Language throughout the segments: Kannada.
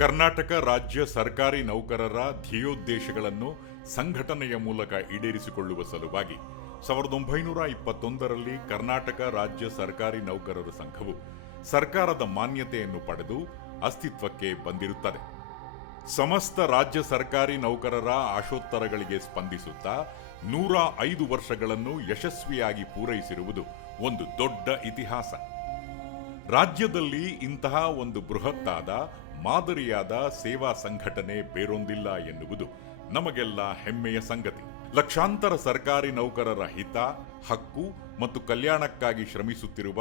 ಕರ್ನಾಟಕ ರಾಜ್ಯ ಸರ್ಕಾರಿ ನೌಕರರ ಧ್ಯೇಯೋದ್ದೇಶಗಳನ್ನು ಸಂಘಟನೆಯ ಮೂಲಕ ಈಡೇರಿಸಿಕೊಳ್ಳುವ ಸಲುವಾಗಿ 1921ರಲ್ಲಿ ಕರ್ನಾಟಕ ರಾಜ್ಯ ಸರ್ಕಾರಿ ನೌಕರರ ಸಂಘವು ಸರ್ಕಾರದ ಮಾನ್ಯತೆಯನ್ನು ಪಡೆದು ಅಸ್ತಿತ್ವಕ್ಕೆ ಬಂದಿರುತ್ತದೆ. ಸಮಸ್ತ ರಾಜ್ಯ ಸರ್ಕಾರಿ ನೌಕರರ ಆಶೋತ್ತರಗಳಿಗೆ ಸ್ಪಂದಿಸುತ್ತಾ 105 ವರ್ಷಗಳನ್ನು ಯಶಸ್ವಿಯಾಗಿ ಪೂರೈಸಿರುವುದು ಒಂದು ದೊಡ್ಡ ಇತಿಹಾಸ. ರಾಜ್ಯದಲ್ಲಿ ಇಂತಹ ಒಂದು ಬೃಹತ್ತಾದ ಮಾದರಿಯಾದ ಸೇವಾ ಸಂಘಟನೆ ಬೇರೊಂದಿಲ್ಲ ಎನ್ನುವುದು ನಮಗೆಲ್ಲ ಹೆಮ್ಮೆಯ ಸಂಗತಿ. ಲಕ್ಷಾಂತರ ಸರ್ಕಾರಿ ನೌಕರರ ಹಿತ, ಹಕ್ಕು ಮತ್ತು ಕಲ್ಯಾಣಕ್ಕಾಗಿ ಶ್ರಮಿಸುತ್ತಿರುವ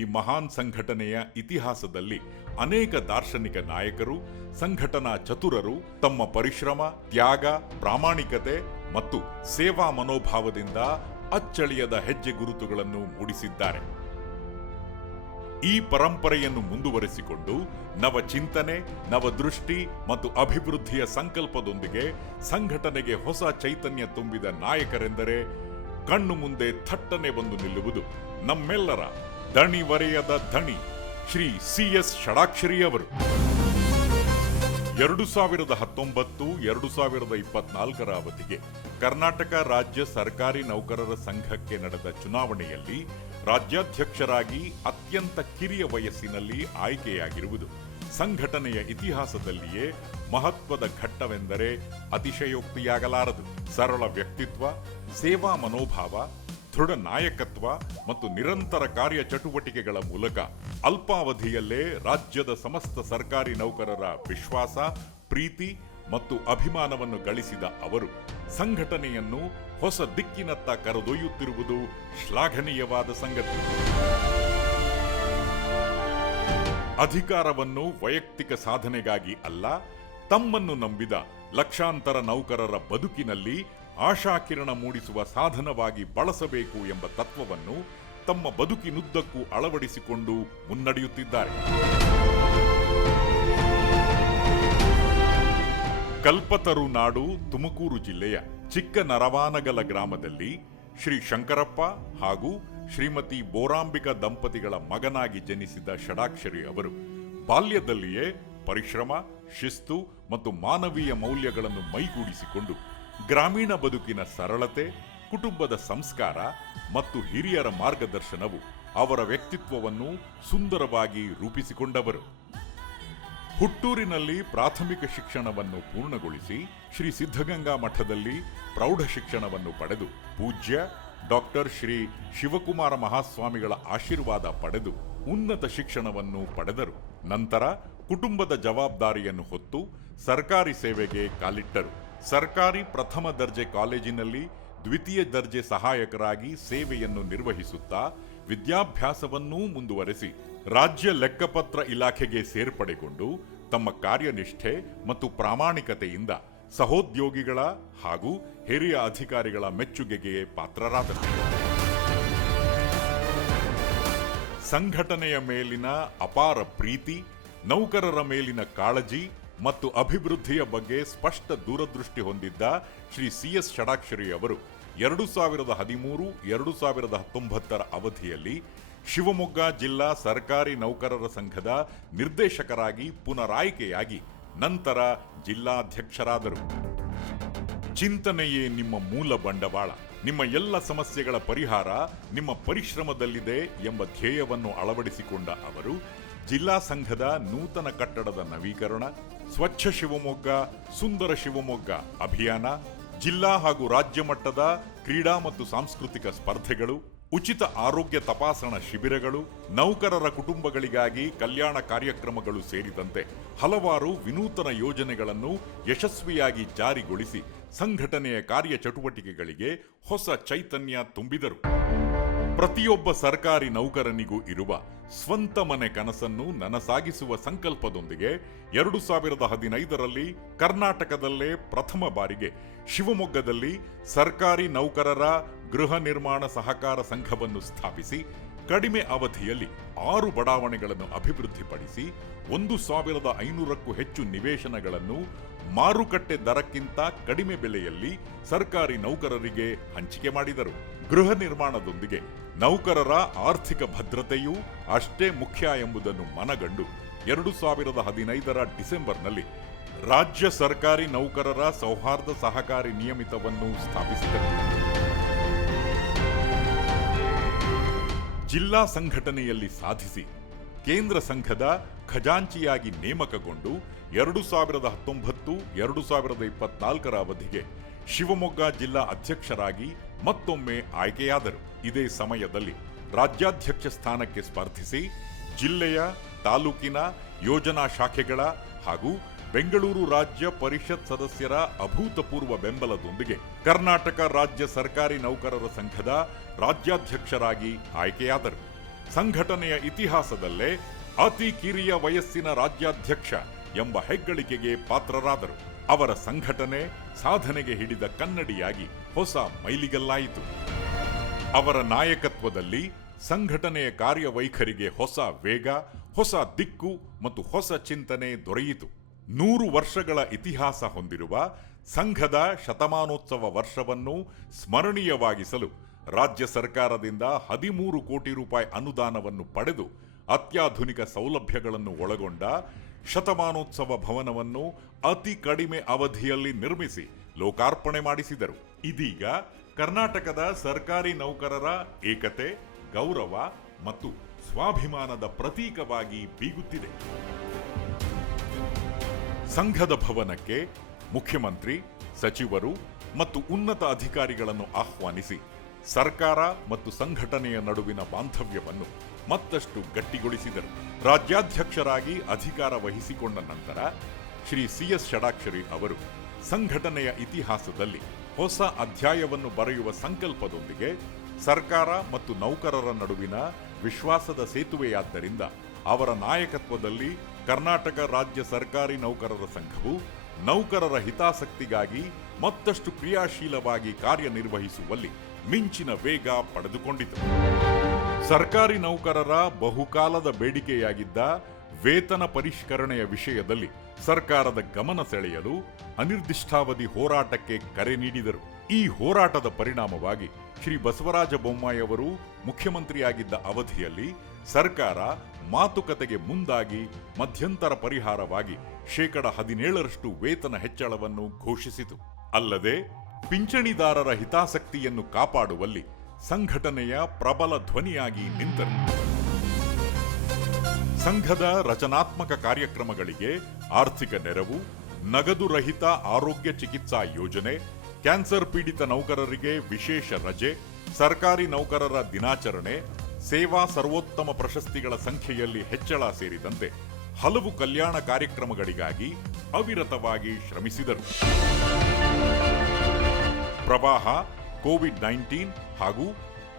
ಈ ಮಹಾನ್ ಸಂಘಟನೆಯ ಇತಿಹಾಸದಲ್ಲಿ ಅನೇಕ ದಾರ್ಶನಿಕ ನಾಯಕರು, ಸಂಘಟನಾ ಚತುರರು ತಮ್ಮ ಪರಿಶ್ರಮ, ತ್ಯಾಗ, ಪ್ರಾಮಾಣಿಕತೆ ಮತ್ತು ಸೇವಾ ಮನೋಭಾವದಿಂದ ಅಚ್ಚಳಿಯದ ಹೆಜ್ಜೆ ಗುರುತುಗಳನ್ನು ಮೂಡಿಸಿದ್ದಾರೆ. ಈ ಪರಂಪರೆಯನ್ನು ಮುಂದುವರೆಸಿಕೊಂಡು ನವ ಚಿಂತನೆ, ನವದೃಷ್ಟಿ ಮತ್ತು ಅಭಿವೃದ್ಧಿಯ ಸಂಕಲ್ಪದೊಂದಿಗೆ ಸಂಘಟನೆಗೆ ಹೊಸ ಚೈತನ್ಯ ತುಂಬಿದ ನಾಯಕರೆಂದರೆ ಕಣ್ಣು ಮುಂದೆ ಥಟ್ಟನೆ ಬಂದು ನಿಲ್ಲುವುದು ನಮ್ಮೆಲ್ಲರ ದಣಿವರೆಯದ ದಣಿ ಶ್ರೀ CS ಷಡಾಕ್ಷರಿಯವರು. 2019-2024 ಅವಧಿಗೆ ಕರ್ನಾಟಕ ರಾಜ್ಯ ಸರ್ಕಾರಿ ನೌಕರರ ಸಂಘಕ್ಕೆ ನಡೆದ ಚುನಾವಣೆಯಲ್ಲಿ ರಾಜ್ಯಾಧ್ಯಕ್ಷರಾಗಿ ಅತ್ಯಂತ ಕಿರಿಯ ವಯಸ್ಸಿನಲ್ಲಿ ಆಯ್ಕೆಯಾಗಿರುವುದು ಸಂಘಟನೆಯ ಇತಿಹಾಸದಲ್ಲಿಯೇ ಮಹತ್ವದ ಘಟ್ಟವೆಂದರೆ ಅತಿಶಯೋಕ್ತಿಯಾಗಲಾರದು. ಸರಳ ವ್ಯಕ್ತಿತ್ವ, ಸೇವಾ ಮನೋಭಾವ, ದೃಢ ನಾಯಕತ್ವ ಮತ್ತು ನಿರಂತರ ಕಾರ್ಯ ಚಟುವಟಿಕೆಗಳ ಮೂಲಕ ಅಲ್ಪಾವಧಿಯಲ್ಲೇ ರಾಜ್ಯದ ಸಮಸ್ತ ಸರ್ಕಾರಿ ನೌಕರರ ವಿಶ್ವಾಸ, ಪ್ರೀತಿ ಮತ್ತು ಅಭಿಮಾನವನ್ನು ಗಳಿಸಿದ ಅವರು ಸಂಘಟನೆಯನ್ನು ಹೊಸ ದಿಕ್ಕಿನತ್ತ ಕರೆದೊಯ್ಯುತ್ತಿರುವುದು ಶ್ಲಾಘನೀಯವಾದ ಸಂಗತಿ. ಅಧಿಕಾರವನ್ನು ವೈಯಕ್ತಿಕ ಸಾಧನೆಗಾಗಿ ಅಲ್ಲ, ತಮ್ಮನ್ನು ನಂಬಿದ ಲಕ್ಷಾಂತರ ನೌಕರರ ಬದುಕಿನಲ್ಲಿ ಆಶಾಕಿರಣ ಮೂಡಿಸುವ ಸಾಧನವಾಗಿ ಬಳಸಬೇಕು ಎಂಬ ತತ್ವವನ್ನು ತಮ್ಮ ಬದುಕಿನುದ್ದಕ್ಕೂ ಅಳವಡಿಸಿಕೊಂಡು ಮುನ್ನಡೆಯುತ್ತಿದ್ದಾರೆ. ಕಲ್ಪತರು ನಾಡು ತುಮಕೂರು ಜಿಲ್ಲೆಯ ಚಿಕ್ಕ ನರವಾನಗಲ ಗ್ರಾಮದಲ್ಲಿ ಶ್ರೀ ಶಂಕರಪ್ಪ ಹಾಗೂ ಶ್ರೀಮತಿ ಬೋರಾಂಬಿಕಾ ದಂಪತಿಗಳ ಮಗನಾಗಿ ಜನಿಸಿದ ಷಡಾಕ್ಷರಿ ಅವರು ಬಾಲ್ಯದಲ್ಲಿಯೇ ಪರಿಶ್ರಮ, ಶಿಸ್ತು ಮತ್ತು ಮಾನವೀಯ ಮೌಲ್ಯಗಳನ್ನು ಮೈಗೂಡಿಸಿಕೊಂಡು ಗ್ರಾಮೀಣ ಬದುಕಿನ ಸರಳತೆ, ಕುಟುಂಬದ ಸಂಸ್ಕಾರ ಮತ್ತು ಹಿರಿಯರ ಮಾರ್ಗದರ್ಶನವು ಅವರ ವ್ಯಕ್ತಿತ್ವವನ್ನು ಸುಂದರವಾಗಿ ರೂಪಿಸಿಕೊಂಡವರು. ಹುಟ್ಟೂರಿನಲ್ಲಿ ಪ್ರಾಥಮಿಕ ಶಿಕ್ಷಣವನ್ನು ಪೂರ್ಣಗೊಳಿಸಿ ಶ್ರೀ ಸಿದ್ಧಗಂಗಾ ಮಠದಲ್ಲಿ ಪ್ರೌಢ ಶಿಕ್ಷಣವನ್ನು ಪಡೆದು ಪೂಜ್ಯ ಡಾಕ್ಟರ್ ಶ್ರೀ ಶಿವಕುಮಾರ ಮಹಾಸ್ವಾಮಿಗಳ ಆಶೀರ್ವಾದ ಪಡೆದು ಉನ್ನತ ಶಿಕ್ಷಣವನ್ನು ಪಡೆದರು. ನಂತರ ಕುಟುಂಬದ ಜವಾಬ್ದಾರಿಯನ್ನು ಹೊತ್ತು ಸರ್ಕಾರಿ ಸೇವೆಗೆ ಕಾಲಿಟ್ಟರು. ಸರ್ಕಾರಿ ಪ್ರಥಮ ದರ್ಜೆ ಕಾಲೇಜಿನಲ್ಲಿ ದ್ವಿತೀಯ ದರ್ಜೆ ಸಹಾಯಕರಾಗಿ ಸೇವೆಯನ್ನು ನಿರ್ವಹಿಸುತ್ತಾ ವಿದ್ಯಾಭ್ಯಾಸವನ್ನೂ ಮುಂದುವರೆಸಿ ರಾಜ್ಯ ಲೆಕ್ಕಪತ್ರ ಇಲಾಖೆಗೆ ಸೇರ್ಪಡೆಗೊಂಡು ತಮ್ಮ ಕಾರ್ಯನಿಷ್ಠೆ ಮತ್ತು ಪ್ರಾಮಾಣಿಕತೆಯಿಂದ ಸಹೋದ್ಯೋಗಿಗಳ ಹಾಗೂ ಹಿರಿಯ ಅಧಿಕಾರಿಗಳ ಮೆಚ್ಚುಗೆಗೆ ಪಾತ್ರರಾದರು. ಸಂಘಟನೆಯ ಮೇಲಿನ ಅಪಾರ ಪ್ರೀತಿ, ನೌಕರರ ಮೇಲಿನ ಕಾಳಜಿ ಮತ್ತು ಅಭಿವೃದ್ಧಿಯ ಬಗ್ಗೆ ಸ್ಪಷ್ಟ ದೂರದೃಷ್ಟಿ ಹೊಂದಿದ್ದ ಶ್ರೀ CS ಷಡಾಕ್ಷರಿ ಅವರು 2013-2019 ಅವಧಿಯಲ್ಲಿ ಶಿವಮೊಗ್ಗ ಜಿಲ್ಲಾ ಸರ್ಕಾರಿ ನೌಕರರ ಸಂಘದ ನಿರ್ದೇಶಕರಾಗಿ ಪುನರಾಯ್ಕೆಯಾಗಿ ನಂತರ ಜಿಲ್ಲಾಧ್ಯಕ್ಷರಾದರು. ಚಿಂತನೆಯೇ ನಿಮ್ಮ ಮೂಲ ಬಂಡವಾಳ, ನಿಮ್ಮ ಎಲ್ಲ ಸಮಸ್ಯೆಗಳ ಪರಿಹಾರ ನಿಮ್ಮ ಪರಿಶ್ರಮದಲ್ಲಿದೆ ಎಂಬ ಧ್ಯೇಯವನ್ನು ಅಳವಡಿಸಿಕೊಂಡ ಅವರು ಜಿಲ್ಲಾ ಸಂಘದ ನೂತನ ಕಟ್ಟಡದ ನವೀಕರಣ, ಸ್ವಚ್ಛ ಶಿವಮೊಗ್ಗ ಸುಂದರ ಶಿವಮೊಗ್ಗ ಅಭಿಯಾನ, ಜಿಲ್ಲಾ ಹಾಗೂ ರಾಜ್ಯ ಮಟ್ಟದ ಕ್ರೀಡಾ ಮತ್ತು ಸಾಂಸ್ಕೃತಿಕ ಸ್ಪರ್ಧೆಗಳು, ಉಚಿತ ಆರೋಗ್ಯ ತಪಾಸಣಾ ಶಿಬಿರಗಳು, ನೌಕರರ ಕುಟುಂಬಗಳಿಗಾಗಿ ಕಲ್ಯಾಣ ಕಾರ್ಯಕ್ರಮಗಳು ಸೇರಿದಂತೆ ಹಲವಾರು ವಿನೂತನ ಯೋಜನೆಗಳನ್ನು ಯಶಸ್ವಿಯಾಗಿ ಜಾರಿಗೊಳಿಸಿ ಸಂಘಟನೆಯ ಕಾರ್ಯ ಚಟುವಟಿಕೆಗಳಿಗೆ ಹೊಸ ಚೈತನ್ಯ ತುಂಬಿದರು. ಪ್ರತಿಯೊಬ್ಬ ಸರ್ಕಾರಿ ನೌಕರನಿಗೂ ಇರುವ ಸ್ವಂತ ಮನೆ ಕನಸನ್ನು ನನಸಾಗಿಸುವ ಸಂಕಲ್ಪದೊಂದಿಗೆ 2015ರಲ್ಲಿ ಕರ್ನಾಟಕದಲ್ಲೇ ಪ್ರಥಮ ಬಾರಿಗೆ ಶಿವಮೊಗ್ಗದಲ್ಲಿ ಸರ್ಕಾರಿ ನೌಕರರ ಗೃಹ ನಿರ್ಮಾಣ ಸಹಕಾರ ಸಂಘವನ್ನು ಸ್ಥಾಪಿಸಿ ಕಡಿಮೆ ಅವಧಿಯಲ್ಲಿ 6 ಬಡಾವಣೆಗಳನ್ನು ಅಭಿವೃದ್ಧಿಪಡಿಸಿ 1,500ಕ್ಕೂ ಹೆಚ್ಚು ನಿವೇಶನಗಳನ್ನು ಮಾರುಕಟ್ಟೆ ದರಕ್ಕಿಂತ ಕಡಿಮೆ ಬೆಲೆಯಲ್ಲಿ ಸರ್ಕಾರಿ ನೌಕರರಿಗೆ ಹಂಚಿಕೆ ಮಾಡಿದರು. ಗೃಹ ನಿರ್ಮಾಣದೊಂದಿಗೆ ನೌಕರರ ಆರ್ಥಿಕ ಭದ್ರತೆಯೂ ಅಷ್ಟೇ ಮುಖ್ಯ ಎಂಬುದನ್ನು ಮನಗಂಡು 2015 ಡಿಸೆಂಬರ್ನಲ್ಲಿ ರಾಜ್ಯ ಸರ್ಕಾರಿ ನೌಕರರ ಸೌಹಾರ್ದ ಸಹಕಾರಿ ನಿಯಮಿತವನ್ನು ಸ್ಥಾಪಿಸಿದರು. ಜಿಲ್ಲಾ ಸಂಘಟನೆಯಲ್ಲಿ ಸಾಧಿಸಿ ಕೇಂದ್ರ ಸಂಘದ ಖಜಾಂಚಿಯಾಗಿ ನೇಮಕಗೊಂಡು 2019-2024 ಅವಧಿಗೆ ಶಿವಮೊಗ್ಗ ಜಿಲ್ಲಾ ಅಧ್ಯಕ್ಷರಾಗಿ ಮತ್ತೊಮ್ಮೆ ಆಯ್ಕೆಯಾದರು. ಇದೇ ಸಮಯದಲ್ಲಿ ರಾಜ್ಯಾಧ್ಯಕ್ಷ ಸ್ಥಾನಕ್ಕೆ ಸ್ಪರ್ಧಿಸಿ ಜಿಲ್ಲೆಯ, ತಾಲೂಕಿನ ಯೋಜನಾ ಶಾಖೆಗಳ ಹಾಗೂ ಬೆಂಗಳೂರು ರಾಜ್ಯ ಪರಿಷತ್ ಸದಸ್ಯರ ಅಭೂತಪೂರ್ವ ಬೆಂಬಲದೊಂದಿಗೆ ಕರ್ನಾಟಕ ರಾಜ್ಯ ಸರ್ಕಾರಿ ನೌಕರರ ಸಂಘದ ರಾಜ್ಯಾಧ್ಯಕ್ಷರಾಗಿ ಆಯ್ಕೆಯಾದರು. ಸಂಘಟನೆಯ ಇತಿಹಾಸದಲ್ಲೇ ಅತಿ ಕಿರಿಯ ವಯಸ್ಸಿನ ರಾಜ್ಯಾಧ್ಯಕ್ಷ ಎಂಬ ಹೆಗ್ಗಳಿಕೆಗೆ ಪಾತ್ರರಾದರು. ಅವರ ಸಂಘಟನೆ ಸಾಧನೆಗೆ ಹಿಡಿದ ಕನ್ನಡಿಯಾಗಿ ಹೊಸ ಮೈಲಿಗಲ್ಲಾಯಿತು. ಅವರ ನಾಯಕತ್ವದಲ್ಲಿ ಸಂಘಟನೆಯ ಕಾರ್ಯವೈಖರಿಗೆ ಹೊಸ ವೇಗ, ಹೊಸ ದಿಕ್ಕು ಮತ್ತು ಹೊಸ ಚಿಂತನೆ ದೊರೆಯಿತು. 100 ವರ್ಷಗಳ ಇತಿಹಾಸ ಹೊಂದಿರುವ ಸಂಘದ ಶತಮಾನೋತ್ಸವ ವರ್ಷವನ್ನು ಸ್ಮರಣೀಯವಾಗಿಸಲು ರಾಜ್ಯ ಸರ್ಕಾರದಿಂದ 13 ಕೋಟಿ ರೂಪಾಯಿ ಅನುದಾನವನ್ನು ಪಡೆದು ಅತ್ಯಾಧುನಿಕ ಸೌಲಭ್ಯಗಳನ್ನು ಒಳಗೊಂಡ ಶತಮಾನೋತ್ಸವ ಭವನವನ್ನು ಅತಿ ಕಡಿಮೆ ಅವಧಿಯಲ್ಲಿ ನಿರ್ಮಿಸಿ ಲೋಕಾರ್ಪಣೆ ಮಾಡಿಸಿದರು. ಇದೀಗ ಕರ್ನಾಟಕದ ಸರ್ಕಾರಿ ನೌಕರರ ಏಕತೆ, ಗೌರವ ಮತ್ತು ಸ್ವಾಭಿಮಾನದ ಪ್ರತೀಕವಾಗಿ ಬೀಗುತ್ತಿದೆ. ಸಂಘದ ಭವನಕ್ಕೆ ಮುಖ್ಯಮಂತ್ರಿ, ಸಚಿವರು ಮತ್ತು ಉನ್ನತ ಅಧಿಕಾರಿಗಳನ್ನು ಆಹ್ವಾನಿಸಿ ಸರ್ಕಾರ ಮತ್ತು ಸಂಘಟನೆಯ ನಡುವಿನ ಬಾಂಧವ್ಯವನ್ನು ಮತ್ತಷ್ಟು ಗಟ್ಟಿಗೊಳಿಸಿದರು. ರಾಜ್ಯಾಧ್ಯಕ್ಷರಾಗಿ ಅಧಿಕಾರ ವಹಿಸಿಕೊಂಡ ನಂತರ ಶ್ರೀ CS ಷಡಾಕ್ಷರಿ ಅವರು ಸಂಘಟನೆಯ ಇತಿಹಾಸದಲ್ಲಿ ಹೊಸ ಅಧ್ಯಾಯವನ್ನು ಬರೆಯುವ ಸಂಕಲ್ಪದೊಂದಿಗೆ ಸರ್ಕಾರ ಮತ್ತು ನೌಕರರ ನಡುವಿನ ವಿಶ್ವಾಸದ ಸೇತುವೆಯಾದ್ದರಿಂದ ಅವರ ನಾಯಕತ್ವದಲ್ಲಿ ಕರ್ನಾಟಕ ರಾಜ್ಯ ಸರ್ಕಾರಿ ನೌಕರರ ಸಂಘವು ನೌಕರರ ಹಿತಾಸಕ್ತಿಗಾಗಿ ಮತ್ತಷ್ಟು ಕ್ರಿಯಾಶೀಲವಾಗಿ ಕಾರ್ಯನಿರ್ವಹಿಸುವಲ್ಲಿ ಮಿಂಚಿನ ವೇಗ ಪಡೆದುಕೊಂಡಿತು. ಸರ್ಕಾರಿ ನೌಕರರ ಬಹುಕಾಲದ ಬೇಡಿಕೆಯಾಗಿದ್ದ ವೇತನ ಪರಿಷ್ಕರಣೆಯ ವಿಷಯದಲ್ಲಿ ಸರ್ಕಾರದ ಗಮನ ಸೆಳೆಯಲು ಅನಿರ್ದಿಷ್ಟಾವಧಿ ಹೋರಾಟಕ್ಕೆ ಕರೆ ನೀಡಿದರು. ಈ ಹೋರಾಟದ ಪರಿಣಾಮವಾಗಿ ಶ್ರೀ ಬಸವರಾಜ ಬೊಮ್ಮಾಯಿ ಅವರು ಮುಖ್ಯಮಂತ್ರಿಯಾಗಿದ್ದ ಅವಧಿಯಲ್ಲಿ ಸರ್ಕಾರ ಮಾತುಕತೆಗೆ ಮುಂದಾಗಿ ಮಧ್ಯಂತರ ಪರಿಹಾರವಾಗಿ 17% ವೇತನ ಹೆಚ್ಚಳವನ್ನು ಘೋಷಿಸಿತು. ಅಲ್ಲದೆ ಪಿಂಚಣಿದಾರರ ಹಿತಾಸಕ್ತಿಯನ್ನು ಕಾಪಾಡುವಲ್ಲಿ ಸಂಘಟನೆಯ ಪ್ರಬಲ ಧ್ವನಿಯಾಗಿ ನಿಂತರು. ಸಂಘದ ರಚನಾತ್ಮಕ ಕಾರ್ಯಕ್ರಮಗಳಿಗೆ ಆರ್ಥಿಕ ನೆರವು, ನಗದು ರಹಿತ ಆರೋಗ್ಯ ಚಿಕಿತ್ಸಾ ಯೋಜನೆ, ಕ್ಯಾನ್ಸರ್ ಪೀಡಿತ ನೌಕರರಿಗೆ ವಿಶೇಷ ರಜೆ, ಸರ್ಕಾರಿ ನೌಕರರ ದಿನಾಚರಣೆ, ಸೇವಾ ಸರ್ವೋತ್ತಮ ಪ್ರಶಸ್ತಿಗಳ ಸಂಖ್ಯೆಯಲ್ಲಿ ಹೆಚ್ಚಳ ಸೇರಿದಂತೆ ಹಲವು ಕಲ್ಯಾಣ ಕಾರ್ಯಕ್ರಮಗಳಿಗಾಗಿ ಅವಿರತವಾಗಿ ಶ್ರಮಿಸಿದರು. ಪ್ರವಾಹ, ಕೋವಿಡ್-19 ಹಾಗೂ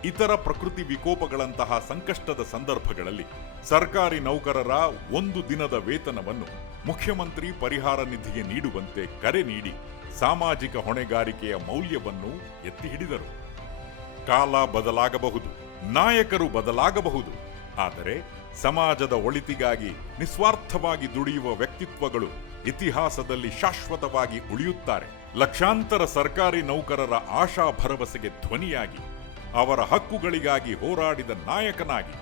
ಇತರ ಪ್ರಕೃತಿ ವಿಕೋಪಗಳಂತಹ ಸಂಕಷ್ಟದ ಸಂದರ್ಭಗಳಲ್ಲಿ ಸರ್ಕಾರಿ ನೌಕರರ 1 ದಿನದ ವೇತನವನ್ನು ಮುಖ್ಯಮಂತ್ರಿ ಪರಿಹಾರ ನಿಧಿಗೆ ನೀಡುವಂತೆ ಕರೆ ನೀಡಿ ಸಾಮಾಜಿಕ ಹೊಣೆಗಾರಿಕೆಯ ಮೌಲ್ಯವನ್ನು ಎತ್ತಿ ಹಿಡಿದರು. ಕಾಲ ಬದಲಾಗಬಹುದು, ನಾಯಕರು ಬದಲಾಗಬಹುದು, ಆದರೆ ಸಮಾಜದ ಒಳಿತಿಗಾಗಿ ನಿಸ್ವಾರ್ಥವಾಗಿ ದುಡಿಯುವ ವ್ಯಕ್ತಿತ್ವಗಳು ಇತಿಹಾಸದಲ್ಲಿ ಶಾಶ್ವತವಾಗಿ ಉಳಿಯುತ್ತಾರೆ. ಲಕ್ಷಾಂತರ ಸರ್ಕಾರಿ ನೌಕರರ ಆಶಾ ಭರವಸೆಗೆ ಧ್ವನಿಯಾಗಿ, ಅವರ ಹಕ್ಕುಗಳಿಗಾಗಿ ಹೋರಾಡಿದ ನಾಯಕನಾಗಿ,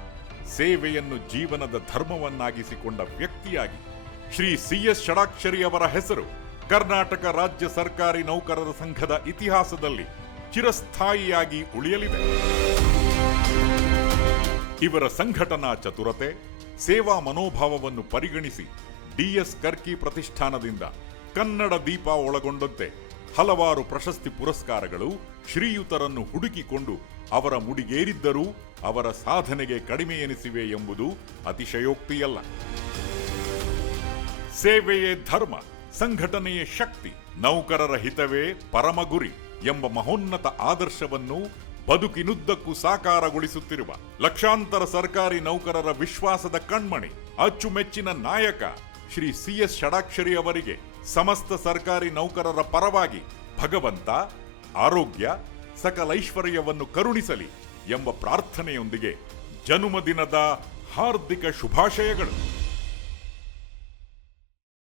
ಸೇವೆಯನ್ನು ಜೀವನದ ಧರ್ಮವನ್ನಾಗಿಸಿಕೊಂಡ ವ್ಯಕ್ತಿಯಾಗಿ ಶ್ರೀ CS ಷಡಾಕ್ಷರಿ ಅವರ ಹೆಸರು ಕರ್ನಾಟಕ ರಾಜ್ಯ ಸರ್ಕಾರಿ ನೌಕರರ ಸಂಘದ ಇತಿಹಾಸದಲ್ಲಿ ಚಿರಸ್ಥಾಯಿಯಾಗಿ ಉಳಿಯಲಿದೆ. ಇವರ ಸಂಘಟನಾ ಚತುರತೆ, ಸೇವಾ ಮನೋಭಾವವನ್ನು ಪರಿಗಣಿಸಿ DS ಕರ್ಕಿ ಪ್ರತಿಷ್ಠಾನದಿಂದ ಕನ್ನಡ ದೀಪ ಒಳಗೊಂಡಂತೆ ಹಲವಾರು ಪ್ರಶಸ್ತಿ ಪುರಸ್ಕಾರಗಳು ಶ್ರೀಯುತರನ್ನು ಹುಡುಕಿಕೊಂಡು ಅವರ ಮುಡಿಗೇರಿದ್ದರೂ ಅವರ ಸಾಧನೆಗೆ ಕಡಿಮೆ ಎನಿಸಿವೆ ಎಂಬುದು ಅತಿಶಯೋಕ್ತಿಯಲ್ಲ. ಸೇವೆಯೇ ಧರ್ಮ, ಸಂಘಟನೆಯೇ ಶಕ್ತಿ, ನೌಕರರ ಹಿತವೇ ಪರಮ ಗುರಿ ಎಂಬ ಮಹೋನ್ನತ ಆದರ್ಶವನ್ನು ಬದುಕಿನುದ್ದಕ್ಕೂ ಸಾಕಾರಗೊಳಿಸುತ್ತಿರುವ ಲಕ್ಷಾಂತರ ಸರ್ಕಾರಿ ನೌಕರರ ವಿಶ್ವಾಸದ ಕಣ್ಮಣಿ, ಅಚ್ಚುಮೆಚ್ಚಿನ ನಾಯಕ ಶ್ರೀ CS ಷಡಾಕ್ಷರಿ ಅವರಿಗೆ ಸಮಸ್ತ ಸರ್ಕಾರಿ ನೌಕರರ ಪರವಾಗಿ ಭಗವಂತ ಆರೋಗ್ಯ, ಸಕಲೈಶ್ವರ್ಯವನ್ನು ಕರುಣಿಸಲಿ ಎಂಬ ಪ್ರಾರ್ಥನೆಯೊಂದಿಗೆ ಜನ್ಮದಿನದ ಹಾರ್ದಿಕ ಶುಭಾಶಯಗಳು.